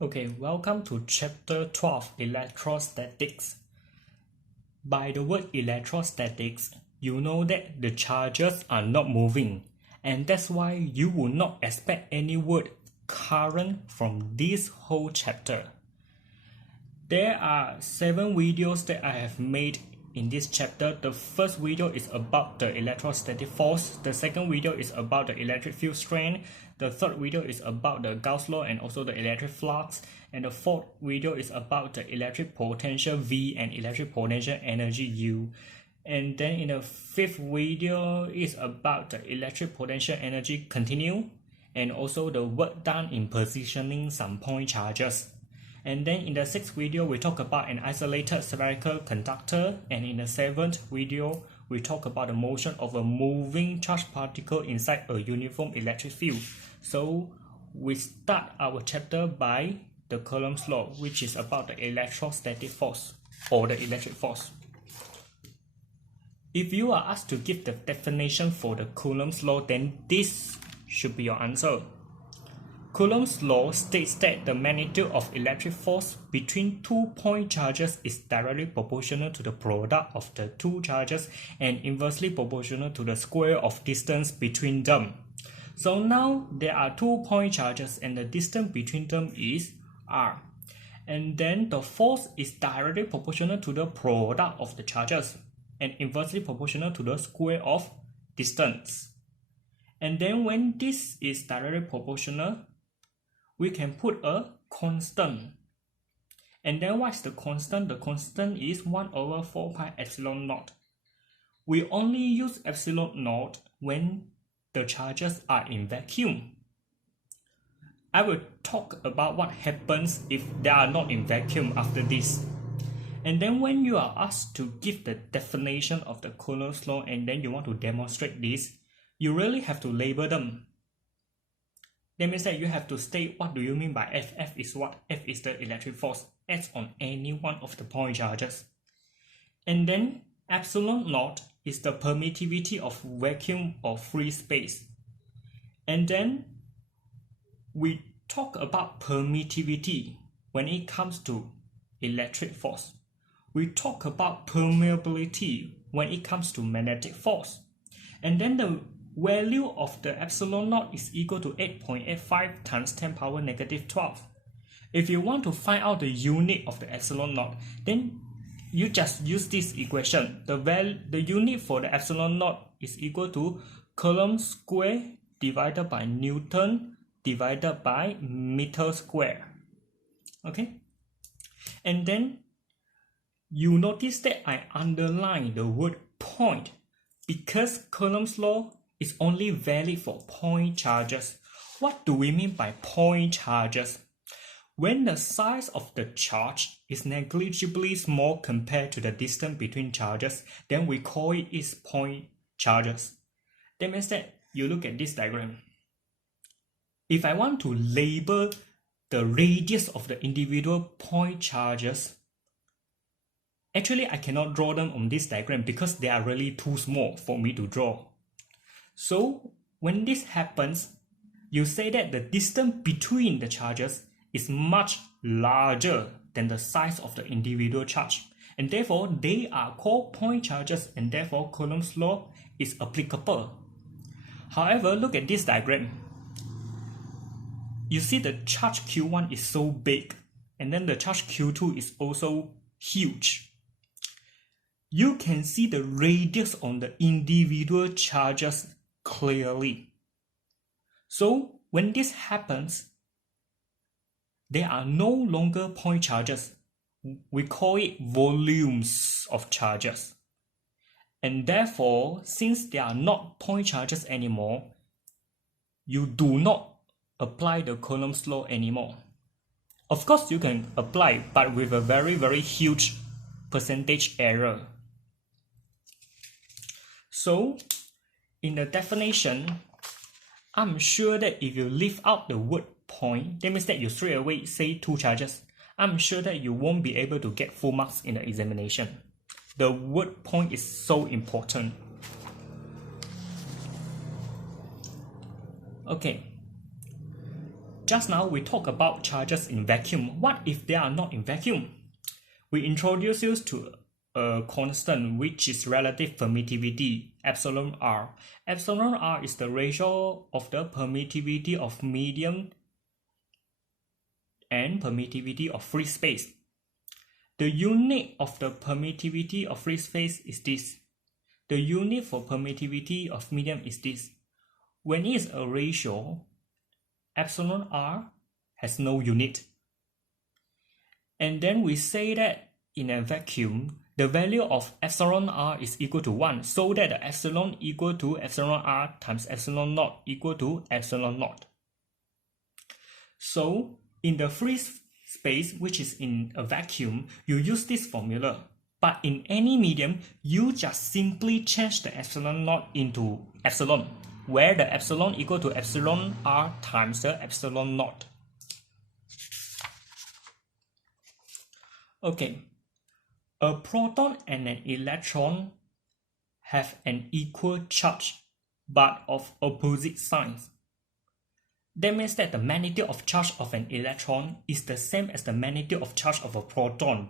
Okay, welcome to Chapter 12, Electrostatics. By the word electrostatics, you know that the charges are not moving, and that's why you will not expect any word current from this whole chapter. There are 7 videos that I have made in this chapter. The first video is about the electrostatic force. The second video is about the electric field strength. The third video is about the Gauss law and also the electric flux. And the fourth video is about the electric potential V and electric potential energy U. And then in the fifth video is about the electric potential energy continue and also the work done in positioning some point charges. And then in the sixth video, we talk about an isolated spherical conductor. And in the seventh video, we talk about the motion of a moving charged particle inside a uniform electric field. So we start our chapter by the Coulomb's law, which is about the electrostatic force or the electric force. If you are asked to give the definition for the Coulomb's law, then this should be your answer. Coulomb's law states that the magnitude of electric force between 2 point charges is directly proportional to the product of the 2 charges and inversely proportional to the square of distance between them. So now there are 2 point charges and the distance between them is r. And then the force is directly proportional to the product of the charges and inversely proportional to the square of distance. And then when this is directly proportional, we can put a constant. And then what's the constant? The constant is 1 over 4 pi epsilon naught. We only use epsilon naught when the charges are in vacuum. I will talk about what happens if they are not in vacuum after this. And then when you are asked to give the definition of the Coulomb's law and then you want to demonstrate this, you really have to label them. That means that you have to state what do you mean by F. F is what? F is the electric force acts on any one of the point charges. And then epsilon naught is the permittivity of vacuum or free space. And then we talk about permittivity when it comes to electric force. We talk about permeability when it comes to magnetic force. And then the value of the epsilon naught is equal to 8.85 times 10 power negative 12. If you want to find out the unit of the epsilon naught, then you just use this equation. The unit for the epsilon naught is equal to Coulomb square divided by Newton divided by meter square. Okay? And then you notice that I underline the word point because Coulomb's law is only valid for point charges. What do we mean by point charges? When the size of the charge is negligibly small compared to the distance between charges, then we call it is point charges. That means that you look at this diagram. If I want to label the radius of the individual point charges, actually I cannot draw them on this diagram because they are really too small for me to draw. So when this happens, you say that the distance between the charges is much larger than the size of the individual charge, and therefore they are called point charges, and therefore Coulomb's law is applicable. However, look at this diagram. You see the charge Q1 is so big, and then the charge Q2 is also huge. You can see the radius on the individual charges clearly. So when this happens, they are no longer point charges. We call it volumes of charges. And therefore, since they are not point charges anymore, you do not apply the Coulomb's law anymore. Of course, you can apply, but with a very, very huge percentage error. So, in the definition, I'm sure that if you leave out the word point, that means that you straight away say 2 charges. I'm sure that you won't be able to get full marks in the examination. The word point is so important. Okay. just now we talked about charges in vacuum. What if they are not in vacuum? We introduce you to a constant which is relative permittivity, epsilon r. Epsilon r is the ratio of the permittivity of medium and permittivity of free space. The unit of the permittivity of free space is this. The unit for permittivity of medium is this. When it is a ratio, epsilon r has no unit. And then we say that in a vacuum, the value of epsilon r is equal to 1, so that the epsilon equal to epsilon r times epsilon naught equal to epsilon naught. So in the free space, which is in a vacuum, you use this formula. But in any medium, you just simply change the epsilon naught into epsilon, where the epsilon equal to epsilon r times the epsilon naught. Okay, a proton and an electron have an equal charge, but of opposite signs. That means that the magnitude of charge of an electron is the same as the magnitude of charge of a proton,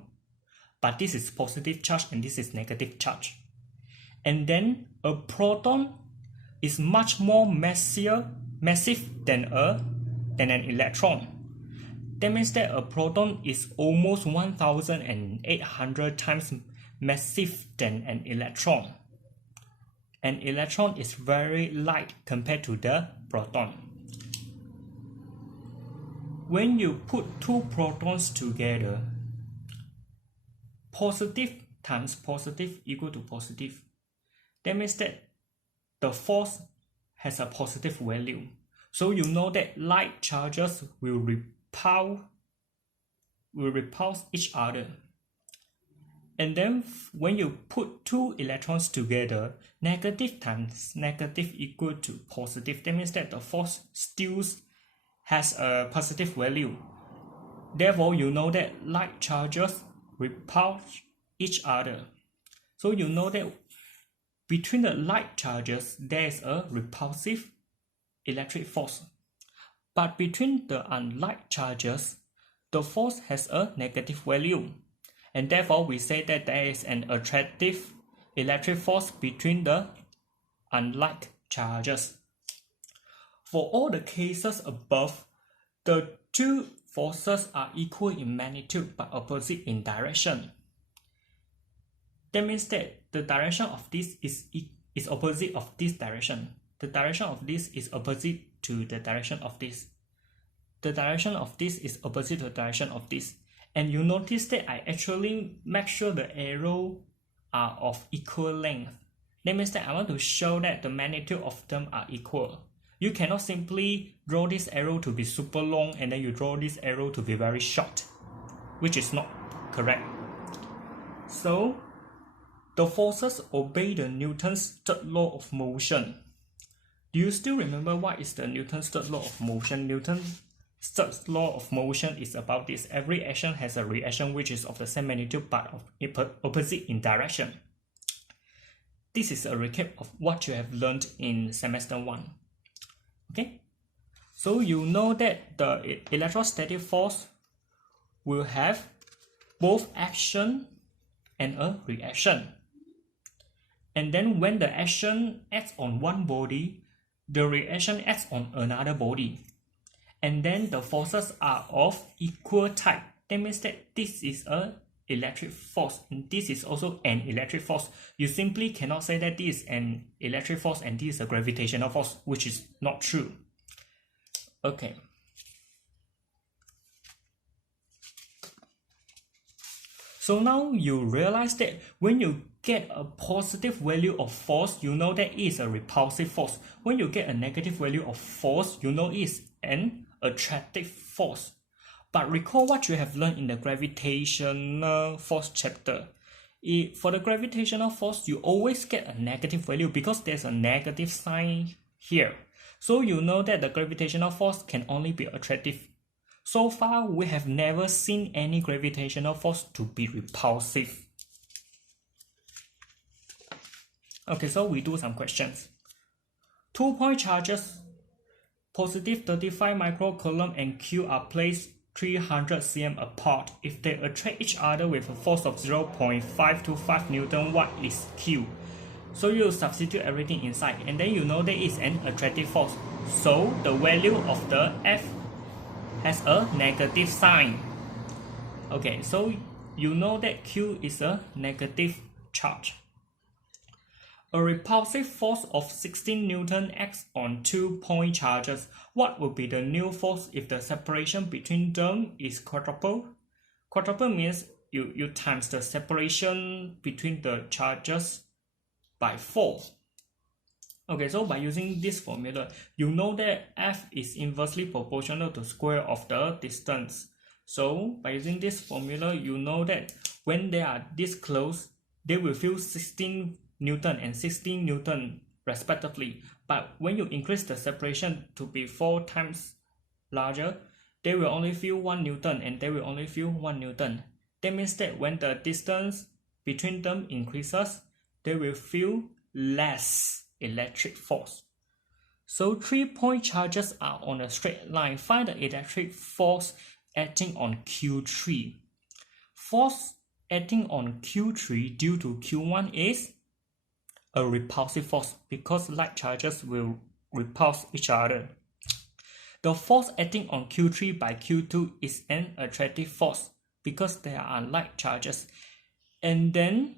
but this is positive charge and this is negative charge. And then a proton is much more massive than an electron. That means that a proton is almost 1,800 times massive than an electron. An electron is very light compared to the proton. When you put two protons together, positive times positive equal to positive. That means that the force has a positive value. So you know that light charges will repulse each other. And then when you put two electrons together, negative times negative equal to positive. That means that the force still has a positive value. Therefore, you know that light charges repulse each other. So you know that between the light charges, there is a repulsive electric force. But between the unlike charges, the force has a negative value. And therefore, we say that there is an attractive electric force between the unlike charges. For all the cases above, the two forces are equal in magnitude but opposite in direction. That means that the direction of this is opposite of this direction. The direction of this is opposite to the direction of this. The direction of this is opposite to the direction of this. And you notice that I actually make sure the arrow are of equal length. That means that I want to show that the magnitude of them are equal. You cannot simply draw this arrow to be super long and then you draw this arrow to be very short, which is not correct. So, the forces obey the Newton's third law of motion. Do you still remember what is the Newton's third law of motion? Newton's third law of motion is about this. Every action has a reaction which is of the same magnitude but of opposite in direction. This is a recap of what you have learned in semester 1. Okay, so you know that the electrostatic force will have both action and a reaction. And then when the action acts on one body, the reaction acts on another body. And then the forces are of equal type. That means that this is an electric force and this is also an electric force. You simply cannot say that this is an electric force and this is a gravitational force, which is not true. Okay. So now you realize that when you get a positive value of force, you know that it is a repulsive force. When you get a negative value of force, you know it is an attractive force. But recall what you have learned in the gravitational force chapter. For the gravitational force, you always get a negative value because there's a negative sign here. So you know that the gravitational force can only be attractive. So far, we have never seen any gravitational force to be repulsive. Okay, so we do some questions. 2-point charges positive 35 microcoulomb and Q are placed 300 cm apart. If they attract each other with a force of 0.5 to 5 Newton, what is Q? So you substitute everything inside, and then you know there is an attractive force. So the value of the F has a negative sign. Okay, so you know that Q is a negative charge. A repulsive force of 16 Newton acts on 2 point charges. What would be the new force if the separation between them is quadruple? Quadruple means you times the separation between the charges by 4. Okay, so by using this formula, you know that F is inversely proportional to square of the distance. So by using this formula, you know that when they are this close, they will feel 16 Newton and 16 Newton respectively. But when you increase the separation to be 4 times larger, they will only feel 1 Newton and they will only feel 1 Newton. That means that when the distance between them increases, they will feel less electric force. So 3 point charges are on a straight line. Find the electric force acting on Q3. Force acting on Q3 due to Q1 is a repulsive force because like charges will repulse each other. The force acting on Q3 by Q2 is an attractive force because there are like charges. And then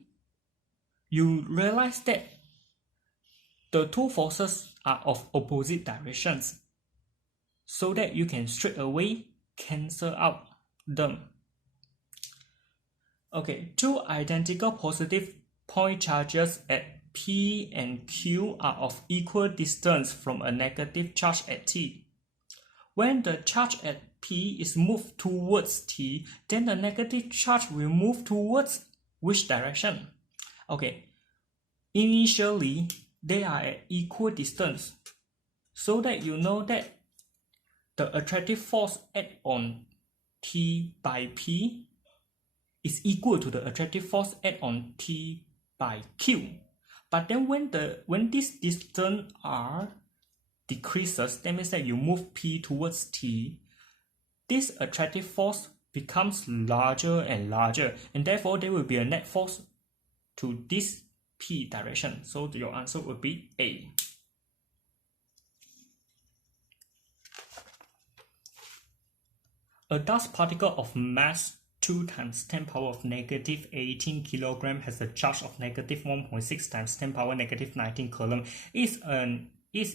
you realize that the two forces are of opposite directions, so that you can straight away cancel out them. Okay, two identical positive point charges at P and Q are of equal distance from a negative charge at T. When the charge at P is moved towards T, then the negative charge will move towards which direction? Okay, initially they are at equal distance, so that you know that the attractive force act on T by P is equal to the attractive force act on T by Q. But then when this distance R decreases, that means that you move P towards T, this attractive force becomes larger and larger, and therefore there will be a net force to this P direction. So your answer would be A. A dust particle of mass 2 times 10 power of negative 18 kg has a charge of negative 1.6 times 10 power negative 19 coulomb, is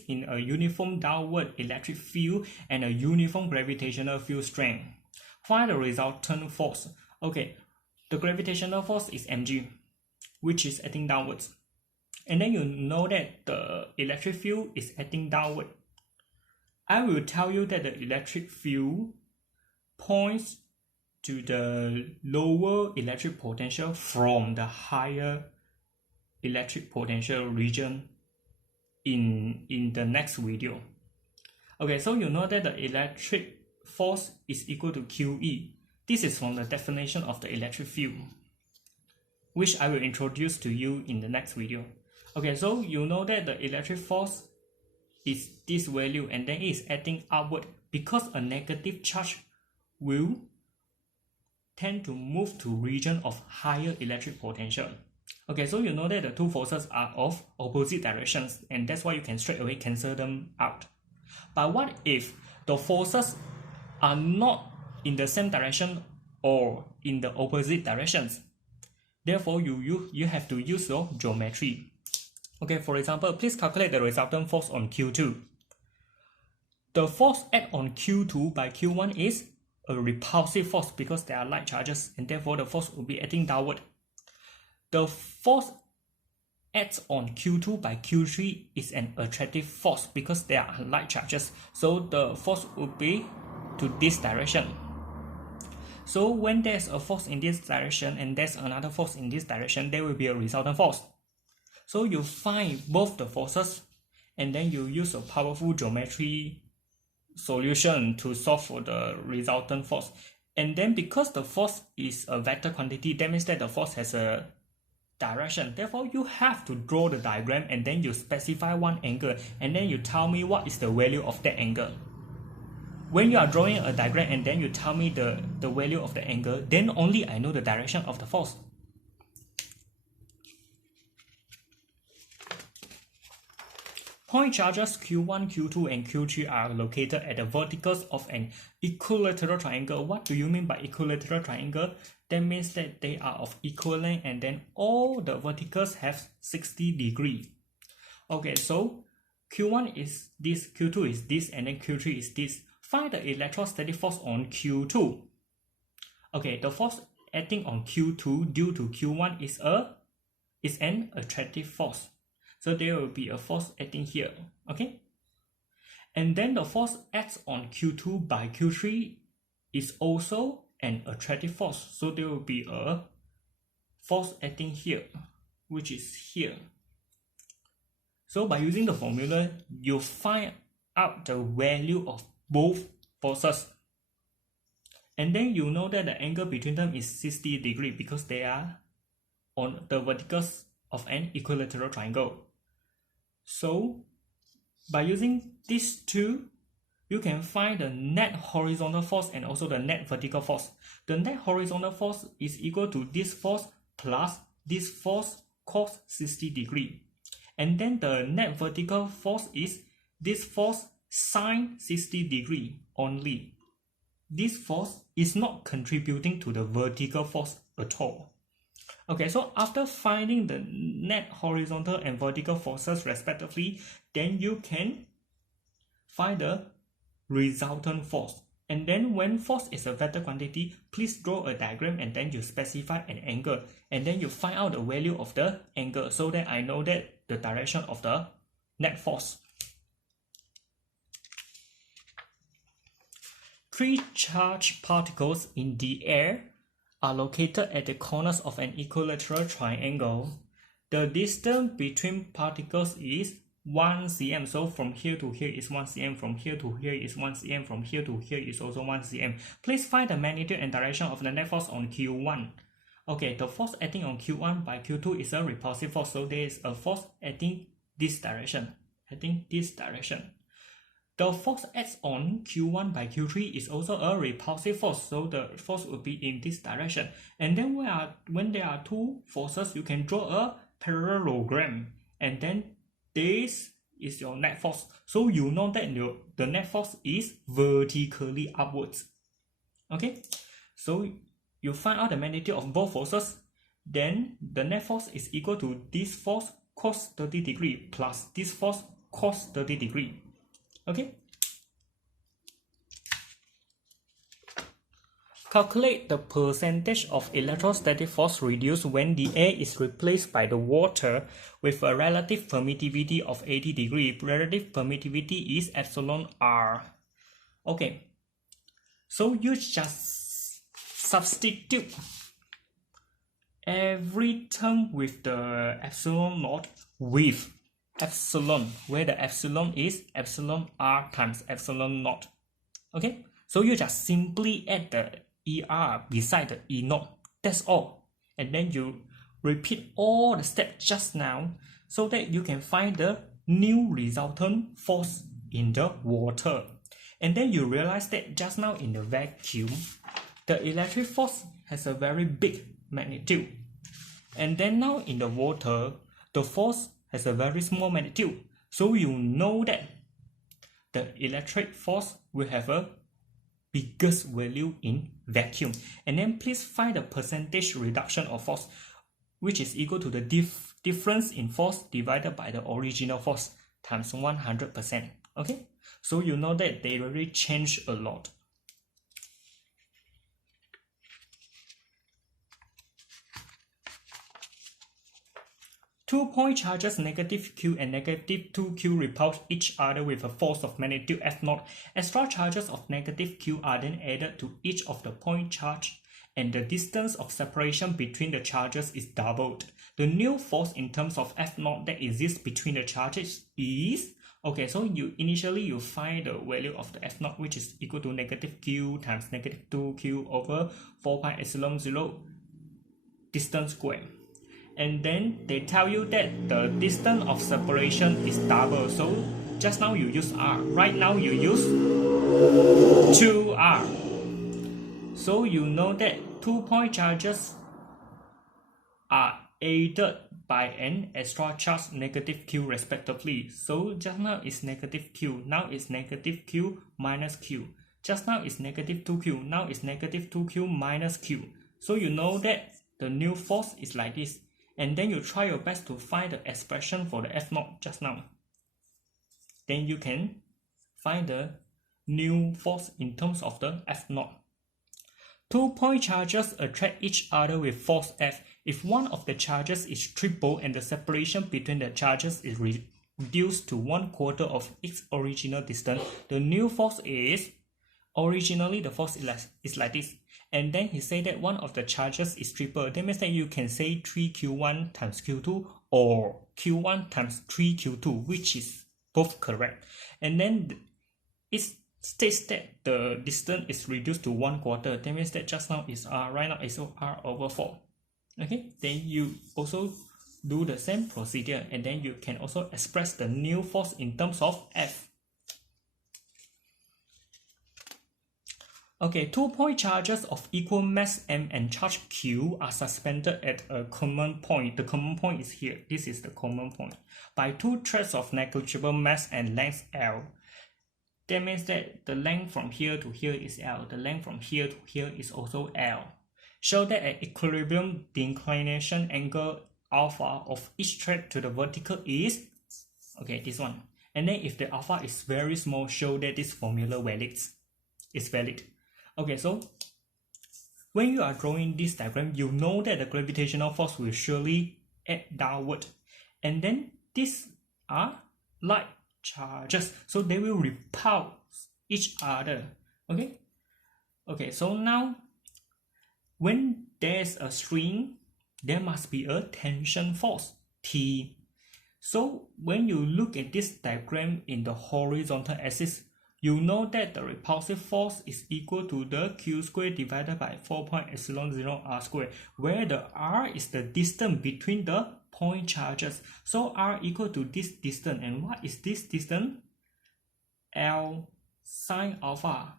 in a uniform downward electric field and a uniform gravitational field strength. Find the resultant force. Okay, the gravitational force is mg, which is acting downwards. And then you know that the electric field is acting downward. I will tell you that the electric field points to the lower electric potential from the higher electric potential region in the next video. Okay, so you know that the electric force is equal to QE. This is from the definition of the electric field, which I will introduce to you in the next video. Okay, so you know that the electric force is this value and then it is acting upward because a negative charge will tend to move to region of higher electric potential. Okay, so you know that the two forces are of opposite directions, and that's why you can straight away cancel them out. But what if the forces are not in the same direction or in the opposite directions? Therefore, you have to use your geometry. Okay, for example, please calculate the resultant force on Q2. The force act on Q2 by Q1 is a repulsive force because there are like charges, and therefore the force will be acting downward. The force acts on Q2 by Q3 is an attractive force because there are like charges, so the force will be to this direction. So when there's a force in this direction and there's another force in this direction, there will be a resultant force. So you find both the forces and then you use a powerful geometry solution to solve for the resultant force. And then because the force is a vector quantity, that means that the force has a direction. Therefore, you have to draw the diagram and then you specify one angle and then you tell me what is the value of that angle. When you are drawing a diagram and then you tell me the value of the angle, then only I know the direction of the force. Point charges Q1, Q2, and Q3 are located at the verticals of an equilateral triangle. What do you mean by equilateral triangle? That means that they are of equal length and then all the verticals have 60 degrees. Okay, so Q1 is this, Q2 is this, and then Q3 is this. Find the electrostatic force on Q2. Okay, the force acting on Q2 due to Q1 is an attractive force. So there will be a force acting here, okay? And then the force acts on Q2 by Q3 is also an attractive force. So there will be a force acting here, which is here. So by using the formula, you find out the value of both forces. And then you know that the angle between them is 60 degrees because they are on the verticals of an equilateral triangle. So, by using these two, you can find the net horizontal force and also the net vertical force. The net horizontal force is equal to this force plus this force cos 60 degrees. And then the net vertical force is this force sin 60 degrees only. This force is not contributing to the vertical force at all. Okay, so after finding the net horizontal and vertical forces respectively, then you can find the resultant force. And then when force is a vector quantity, please draw a diagram and then you specify an angle. And then you find out the value of the angle so that I know that the direction of the net force. Three charged particles in the air are located at the corners of an equilateral triangle. The distance between particles is 1 cm. So from here to here is 1 cm, from here to here is 1 cm, from here to here is also 1 cm. Please find the magnitude and direction of the net force on Q1. Okay, the force acting on Q1 by Q2 is a repulsive force. So there is a force acting this direction. The force acts on Q1 by Q3 is also a repulsive force, so the force will be in this direction. And then when there are two forces, you can draw a parallelogram, and then this is your net force. So you know that the net force is vertically upwards. Okay, so you find out the magnitude of both forces, then the net force is equal to this force cos 30 degrees plus this force cos 30 degrees. Okay. Calculate the percentage of electrostatic force reduced when the air is replaced by the water with a relative permittivity of 80 degrees. Relative permittivity is epsilon r. Okay. So you just substitute every term with the epsilon naught with epsilon, where the epsilon is epsilon r times epsilon naught. Okay, so you just simply add the er beside the e naught. That's all. And then you repeat all the steps just now so that you can find the new resultant force in the water. And then you realize that just now in the vacuum, the electric force has a very big magnitude. And then now in the water, the force has a very small magnitude. So you know that the electric force will have a biggest value in vacuum. And then please find the percentage reduction of force, which is equal to the difference in force divided by the original force times 100%. Okay, so you know that they really change a lot. Two-point charges negative q and negative 2q repulse each other with a force of magnitude f0. Extra charges of negative q are then added to each of the point charge, and the distance of separation between the charges is doubled. The new force in terms of f0 that exists between the charges is... Okay, so initially you find the value of the f0, which is equal to negative q times negative 2q over 4 pi epsilon 0 distance square. and then they tell you that the distance of separation is double. So just now you use r, right now you use 2r. So you know that 2-point charges are aided by an extra charge negative q respectively. So just now is negative q, now is negative q minus q. Just now is negative 2q, now is negative 2q minus q. So you know that the new force is like this. And then you try your best to find the expression for the F0 just now. Then you can find the new force in terms of the F0. 2-point charges attract each other with force F. If one of the charges is triple and the separation between the charges is reduced to 1/4 of its original distance, the new force is, originally the force is like this. And then he said that one of the charges is triple. That means that you can say 3q1 times q2 or q1 times 3q2, which is both correct. And then it states that the distance is reduced to 1/4. That means that just now is r, right now is r over 4. Okay, then you also do the same procedure, and then you can also express the new force in terms of F. Okay, 2-point charges of equal mass m and charge q are suspended at a common point. The common point is here. This is the common point. By 2 threads of negligible mass and length L. That means that the length from here to here is L. The length from here to here is also L. Show that at equilibrium, the inclination angle alpha of each thread to the vertical is, okay, this one. And then if the alpha is very small, show that this formula is valid. Okay, so when you are drawing this diagram, you know that the gravitational force will surely act downward. And then these are light charges, so they will repulse each other. Okay, so now when there's a string, there must be a tension force, T. So when you look at this diagram in the horizontal axis, you know that the repulsive force is equal to the q squared divided by 4.0 r squared, where the r is the distance between the point charges. So r equal to this distance, and what is this distance? L sine alpha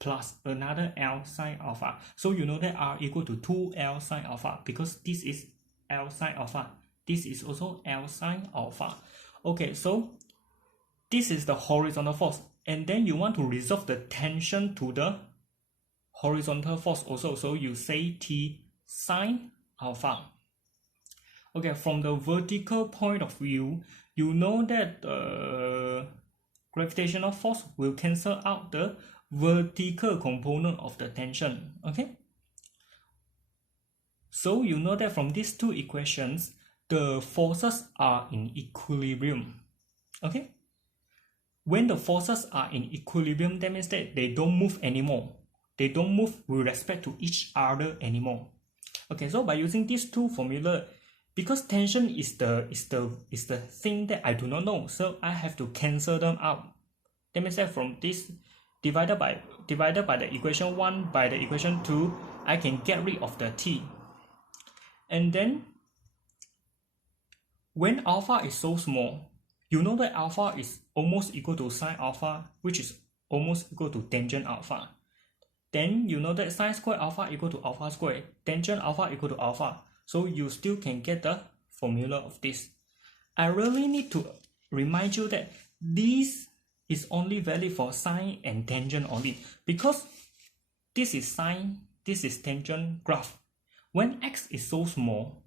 plus another L sine alpha. So you know that r equal to 2L sine alpha, because this is L sine alpha. This is also L sine alpha. Okay, so this is the horizontal force. And then you want to resolve the tension to the horizontal force also. So you say T sine alpha. Okay, from the vertical point of view, you know that the gravitational force will cancel out the vertical component of the tension. Okay, so you know that from these two equations, the forces are in equilibrium. Okay, when the forces are in equilibrium, that means that they don't move anymore. They don't move with respect to each other anymore. Okay, so by using these two formula, because tension is the thing that I do not know, so I have to cancel them out. That means that from this divided by the equation 1 by the equation 2, I can get rid of the T. And then when alpha is so small, you know that alpha is almost equal to sine alpha, which is almost equal to tangent alpha. Then you know that sine squared alpha equal to alpha squared, tangent alpha equal to alpha. So you still can get the formula of this. I really need to remind you that this is only valid for sine and tangent only, because this is sine, this is tangent graph. When x is so small,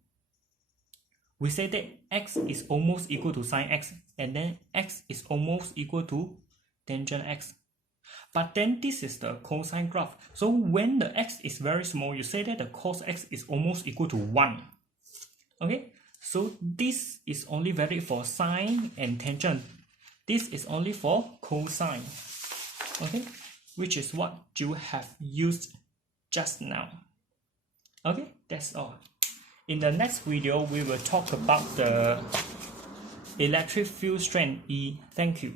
we say that x is almost equal to sine x, and then x is almost equal to tangent x. But then this is the cosine graph. So when the x is very small, you say that the cos x is almost equal to 1. Okay, so this is only valid for sine and tangent. This is only for cosine. Okay, which is what you have used just now. Okay, that's all. In the next video, we will talk about the electric field strength E. Thank you.